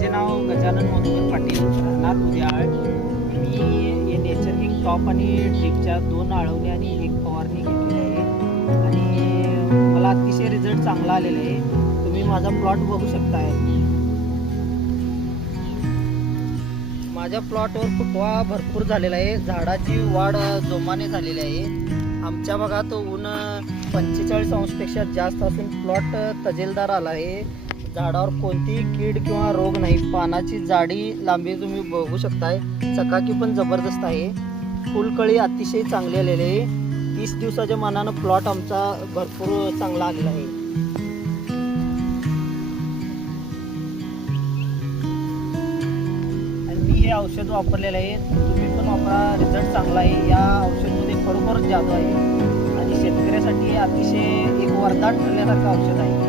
माझे नाव गजानन मधुकर पाटील, राहणार उद्याळ. मी हे नेचर किंग टॉप आणि ड्रिपच्या 2 आळवणी आणि 1 फवारणी घेतलेली आहे आणि मला अतिशय रिझल्ट चांगला आलेला आहे. तुम्ही माझा प्लॉट बघू शकताय. माझ्या प्लॉटवर फुटवा भरपूर झालेला आहे. झाडाची वाढ जोमाने झालेली आहे. आमच्या भागात ऊन 45 अंशपेक्षा जास्त असून प्लॉट तजेलदार आला आहे. झाडावर कोणतीही कीड किंवा रोग नाही. पानाची जाडी लांबी तुम्ही बघू शकताय. चकाकी पण जबरदस्त आहे. फुलकळी अतिशय चांगली आलेली आहे. 30 दिवसाच्या मानानं प्लॉट आमचा भरपूर चांगला आलेला आहे. आणि मी हे औषध वापरलेलं आहे. तुम्ही पण वापरा, रिझल्ट चांगला आहे. या औषधामध्ये खरोखरच जादू आहे आणि शेतकऱ्यासाठी अतिशय एक वरदान ठरल्यासारखं औषध आहे.